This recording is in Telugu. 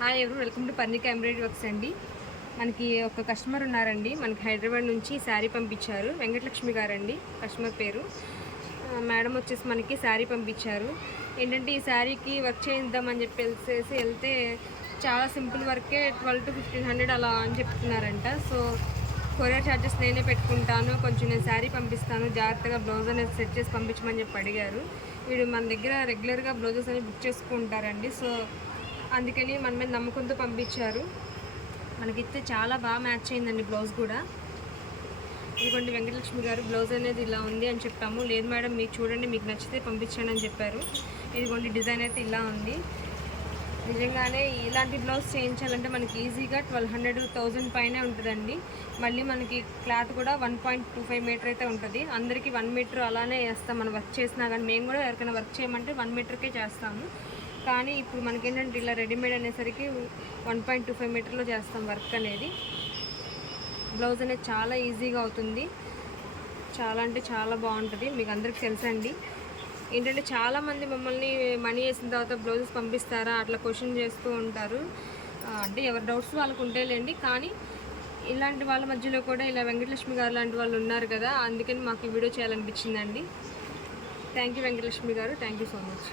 హాయ్ ఎవరు welcome to Parnika embroidery works అండి. మనకి ఒక కస్టమర్ ఉన్నారండి. మనకి హైదరాబాద్ నుంచి శారీ పంపించారు. వెంకటలక్ష్మి గారండి కస్టమర్ పేరు. మేడం వచ్చేసి మనకి శారీ పంపించారు. ఏంటంటే ఈ శారీకి వర్క్ చేయిద్దామని చెప్పేసి వెళ్తే చాలా సింపుల్ వర్కే 1200 to 1500 అలా అని చెప్తున్నారంట. సో కొరియర్ ఛార్జెస్ నేనే పెట్టుకుంటాను, కొంచెం నేను శారీ పంపిస్తాను, జాగ్రత్తగా బ్లౌజ్ అనేది సెట్ చేసి పంపించమని చెప్పి అడిగారు. వీడు మన దగ్గర రెగ్యులర్గా బ్లౌజెస్ అనేవి బుక్ చేసుకుంటారండి. సో అందుకని మన మీద నమ్మకంతో పంపించారు. మనకిస్తే చాలా బాగా మ్యాచ్ అయిందండి బ్లౌజ్ కూడా. ఇదిగోండి వెంకటలక్ష్మి గారు బ్లౌజ్ అనేది ఇలా ఉంది అని చెప్పాము. లేదు మేడం మీకు చూడండి, మీకు నచ్చితే పంపించండి అని చెప్పారు. ఇదిగోండి డిజైన్ అయితే ఇలా ఉంది. నిజంగానే ఇలాంటి బ్లౌజ్ చేయించాలంటే మనకి ఈజీగా 1200 1000 పైనే ఉంటుందండి. మళ్ళీ మనకి క్లాత్ కూడా 1.25 మీటర్ అయితే ఉంటుంది. అందరికీ 1 మీటర్ అలానే వేస్తాం మనం వర్క్ చేసినా కానీ. మేము కూడా ఎవరికైనా వర్క్ చేయమంటే 1 మీటర్కే చేస్తాము. కానీ ఇప్పుడు మనకేంటంటే ఇలా రెడీమేడ్ అనేసరికి 1.25 మీటర్లో చేస్తాం వర్క్ అనేది. బ్లౌజ్ అనేది చాలా ఈజీగా అవుతుంది. చాలా అంటే చాలా బాగుంటుంది. మీకు అందరికీ తెలుసండి. ఏంటంటే చాలామంది మమ్మల్ని మనీ వేసిన తర్వాత బ్లౌజెస్ పంపిస్తారా అట్లా క్వశ్చన్ చేస్తూ ఉంటారు. అంటే ఎవరి డౌట్స్ వాళ్ళకు ఉంటాయిలేండి. కానీ ఇలాంటి వాళ్ళ మధ్యలో కూడా ఇలా వెంకటలక్ష్మి గారు లాంటి వాళ్ళు ఉన్నారు కదా, అందుకని మాకు ఈ వీడియో చేయాలనిపించిందండి. థ్యాంక్ యూ వెంకటలక్ష్మి గారు, థ్యాంక్ యూ సో మచ్.